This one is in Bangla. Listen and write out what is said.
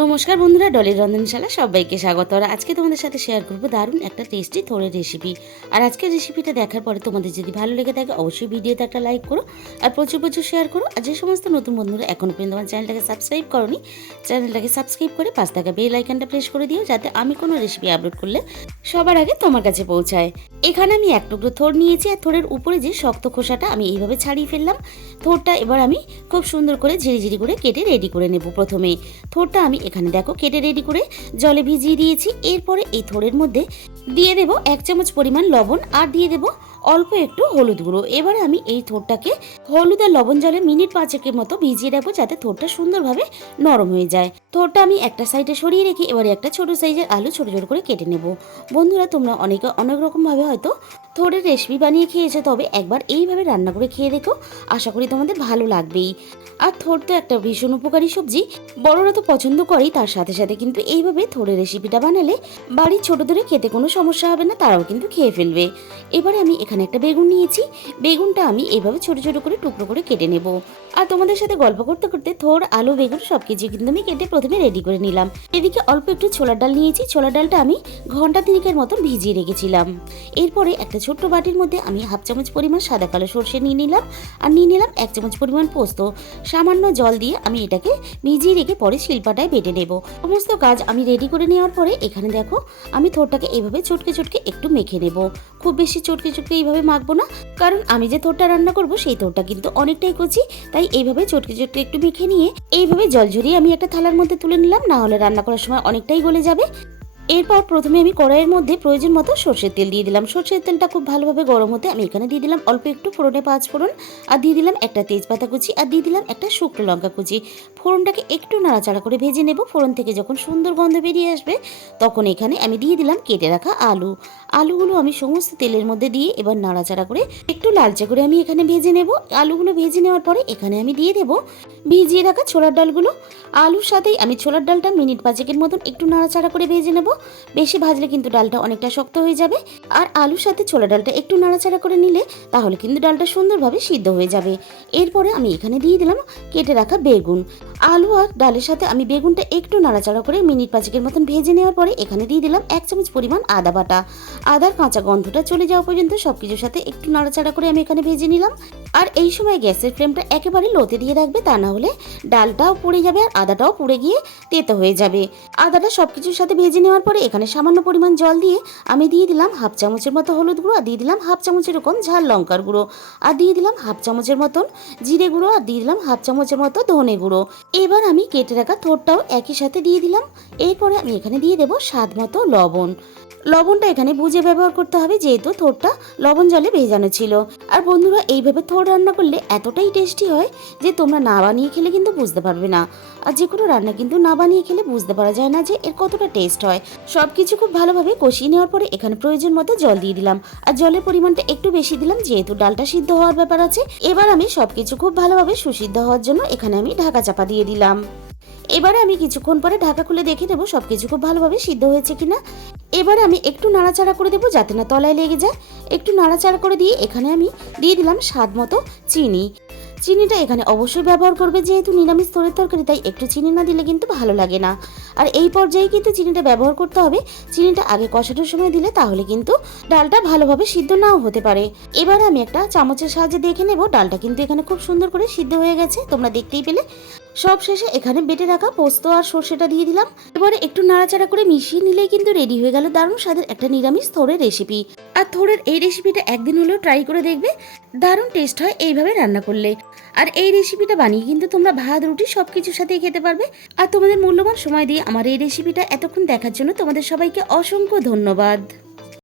নমস্কার বন্ধুরা, ডলির রন্ধনশালা সবাইকে স্বাগত। আর আজকে তোমাদের সাথে শেয়ার করবো দারুণ একটা টেস্টি থোড়ের রেসিপি। আর আজকের রেসিপিটা দেখার পরে তোমাদের যদি ভালো লেগে থাকে অবশ্যই ভিডিওতে একটা লাইক করো আর প্রচুর প্রচুর শেয়ার করো। আর যে সমস্ত নতুন বন্ধুরা এখনো পর্যন্ত আমার চ্যানেলটাকে সাবস্ক্রাইব করোনি, চ্যানেলটাকে সাবস্ক্রাইব করে পাশ থাকা বেল আইকনটা প্রেস করে দিও, যাতে আমি কোনো রেসিপি আপলোড করলে সবার আগে তোমার কাছে পৌঁছায়। এখানে আমি এক টুকরো থোড় নিয়েছি, আর থোড়ের উপরে যে শক্ত খোসাটা আমি এইভাবে ছাড়িয়ে ফেললাম। থোড়টা এবার আমি খুব সুন্দর করে ঝিরিঝিরি করে কেটে রেডি করে নেব। প্রথমে থোড়টা আমি এখানে দেখো কেটে রেডি করে জলে ভিজিয়ে দিয়েছি। এরপরে এই থোড়ের মধ্যে দিয়ে দেব 1 চামচ পরিমাণ লবণ আর দিয়ে দেব অল্প একটু হলুদ গুঁড়ো। এবারে আমি এই থোড়টাকে হলুদ আর লবণ জলে মিনিট 5 মতো ভিজিয়ে রাখবো, যাতে থোড়টা সুন্দরভাবে নরম হয়ে যায়। থোড়টা আমি একটা সাইডে সরিয়ে রেখে এবারে একটা ছোট সাইজের আলু ছোট ছোট করে কেটে নেব। বন্ধুরা, তোমরা অনেকে অনেক রকমভাবে হয়তো থোড়ের রেসিপি বানিয়ে খেয়েছো, তবে একবার এইভাবে রান্না করে খেয়ে দেখো, আশা করি তোমাদের ভালো লাগবেই। আর থোড় তো একটা ভীষণ উপকারী সবজি, বড়রা তো পছন্দ করেই, তার সাথে সাথে কিন্তু এইভাবে থোড়ের রেসিপিটা বানালে বাড়ির ছোটদের খেতে কোনো সমস্যা হবে না, তারাও কিন্তু খেয়ে ফেলবে। এবারে আমি এখানে একটা বেগুন নিয়েছি, বেগুনটা আমি এইভাবে ছোট ছোট করে টুকরো করে কেটে নেব। আর তোমাদের সাথে গল্প করতে করতে থোড়, আলু, বেগুন সবকিছু কিন্তু আমি কেটে প্রথমে রেডি করে নিলাম। এদিকে অল্প একটু ছোলার ডাল নিয়েছি, ছোলার ডালটা আমি ঘন্টা 3 মতন ভিজিয়ে রেখেছিলাম। এরপরে একটা ছোট্ট বাটির মধ্যে আমি 1/2 চামচ পরিমাণ সাদা কালো সর্ষে নিয়ে নিলাম, আর নিয়ে নিলাম 1 চামচ পরিমাণ পোস্ত। সামান্য জল দিয়ে আমি এটাকে ভিজিয়ে রেখে পরে শিলপাটায় বেটে নেব। সমস্ত কাজ আমি রেডি করে নেওয়ার পরে এখানে দেখো আমি থোড়টাকে এইভাবে চটকে চটকে একটু মেখে নেব। খুব বেশি চটকে চটকে এইভাবে মাখবো না, কারণ আমি যে থোড়টা রান্না করব সেই থোড়টা কিন্তু অনেকটাই কচি, তাই এইভাবে চটকে চটকে একটু মেখে নিয়ে এইভাবে জল ঝরিয়ে আমি একটা থালার মধ্যে তুলে নিলাম, না হলে রান্না করার সময় অনেকটাই গলে যাবে। এরপর প্রথমে আমি কড়াইয়ের মধ্যে প্রয়োজন মতো সর্ষের তেল দিয়ে দিলাম। সর্ষের তেলটা খুব ভালোভাবে গরম হতে আমি এখানে দিয়ে দিলাম অল্প একটু ফোড়নে 5 ফোড়ন, আর দিয়ে দিলাম একটা তেজপাতা কুচি, আর দিয়ে দিলাম একটা শুকনো লঙ্কা কুচি। ফোড়নটাকে একটু নাড়াচাড়া করে ভেজে নেব। ফোড়ন থেকে যখন সুন্দর গন্ধ বেরিয়ে আসবে তখন এখানে আমি দিয়ে দিলাম কেটে রাখা আলুগুলো আমি সমস্ত তেলের মধ্যে দিয়ে এবার নাড়াচাড়া করে একটু লালচে করে আমি এখানে ভেজে নেব। আলুগুলো ভেজে নেওয়ার পরে এখানে আমি দিয়ে দেব ভিজিয়ে রাখা ছোলার ডালগুলো। আলুর সাথেই আমি ছোলার ডালটা মিনিট 5 মতন একটু নাড়াচাড়া করে ভেজে নেব। বেশি ভাজলে কিন্তু ডালটা অনেকটা শক্ত হয়ে যাবে, আর আলুর সাথে ছোলা ডালটা একটু নাড়াচাড়া করে নিলে তাহলে কিন্তু ডালটা সুন্দরভাবে সিদ্ধ হয়ে যাবে। এরপরে আমি এখানে দিয়ে দিলাম কেটে রাখা বেগুন। আলু আর ডালের সাথে আমি বেগুনটা একটু নাড়াচাড়া করে মিনিট 5 মতন ভেজে নেওয়ার পরে এখানে দিয়ে দিলাম 1 চামচ পরিমাণ আদা বাটা। আদার কাঁচা গন্ধটা চলে যাওয়া পর্যন্ত সবকিছুর সাথে একটু নাড়াচাড়া করে আমি এখানে ভেজে নিলাম। আর এই সময় গ্যাসের ফ্লেমটা একেবারে লোতে দিয়ে রাখবে, তা না হলে ডালটাও পুড়ে যাবে আর আদাটাও পুড়ে গিয়ে তেতো হয়ে যাবে। আদাটা সবকিছুর সাথে ভেজে নেওয়ার পরে এখানে সামান্য পরিমাণ জল দিয়ে আমি দিয়ে দিলাম 1/2 চামচের মতো হলুদ গুঁড়ো, আর দিয়ে দিলাম 1/2 চামচের এরকম ঝাল লঙ্কার গুঁড়ো, আর দিয়ে দিলাম 1/2 চামচের মতন জিরে গুঁড়ো, আর দিয়ে দিলাম 1/2 চামচের মতো ধনে গুঁড়ো। এবার আমি কেটে রাখা থোড়টাও একই সাথে দিয়ে দিলাম। এরপরে আমি এখানে দিয়ে দেবো স্বাদ মতো লবণ। লবণটা এখানে বুঝে ব্যবহার করতে হবে, যেহেতু থোড়টা লবণ জলে ভেজানো ছিল। আর বন্ধুরা, এইভাবে থোড় রান্না করলে এতটাই টেস্টি হয় যে তোমরা না বানিয়ে খেলে কিন্তু বুঝতে পারবে না। আর যে কোনো রান্না কিন্তু না বানিয়ে খেলে বুঝতে পারা যায় না যে এর কতটা টেস্ট হয়। সব কিছু খুব ভালোভাবে কষিয়ে নেওয়ার পরে এখানে প্রয়োজন মতো জল দিয়ে দিলাম, আর জলের পরিমাণটা একটু বেশি দিলাম, যেহেতু ডালটা সিদ্ধ হওয়ার ব্যাপার আছে। এবার আমি সবকিছু খুব ভালোভাবে সুসিদ্ধ হওয়ার জন্য এখানে আমি ঢাকা চাপা দিয়ে দিলাম। এবারে আমি কিছুক্ষণ পরে ঢাকা খুলে দেখে নেবো সবকিছু খুব ভালোভাবে সিদ্ধ হয়েছে কিনা। এবারে আমি একটু নাড়াচাড়া করে দেবো যাতে না তলায় লেগে যায়। একটু নাড়াচাড়া করে দিয়ে এখানে আমি দিয়ে দিলাম স্বাদ মতো চিনি। চিনিটা এখানে অবশ্যই ব্যবহার করবে, যেহেতু নিরামিষ থোড়ের তরকারি, তাই একটু চিনি না দিলে কিন্তু ভালো লাগে না। আর এই পর্যায়ে কিন্তু চিনিটা ব্যবহার করতে হবে। চিনিটা আগে কষানোর সময় দিলে তাহলে কিন্তু ডালটা ভালোভাবে সিদ্ধ নাও হতে পারে। এবার আমি একটা চামচের সাহায্যে দেখে নেব ডালটা কিন্তু এখানে খুব সুন্দর করে সিদ্ধ হয়ে গেছে, তোমরা দেখতেই পেলে। সব শেষে এখানে বেটে রাখা পোস্ত আর সর্ষেটা দিয়ে দিলাম। এবারে একটু নাড়াচাড়া করে মিশিয়ে নিলেই কিন্তু রেডি হয়ে গেল দারুণ স্বাদের একটা নিরামিষ থোড়ের রেসিপি। আর থোড়ের এই রেসিপিটা একদিন হলেও ট্রাই করে দেখবে, দারুণ টেস্ট হয় এইভাবে রান্না করলে। আর এই রেসিপিটা বানিয়ে কিন্তু তোমরা ভাত, রুটি সবকিছুর সাথেই খেতে পারবে। আর তোমাদের মূল্যবান সময় দিয়ে আমার এই রেসিপিটা এতক্ষণ দেখার জন্য তোমাদের সবাইকে অসংখ্য ধন্যবাদ।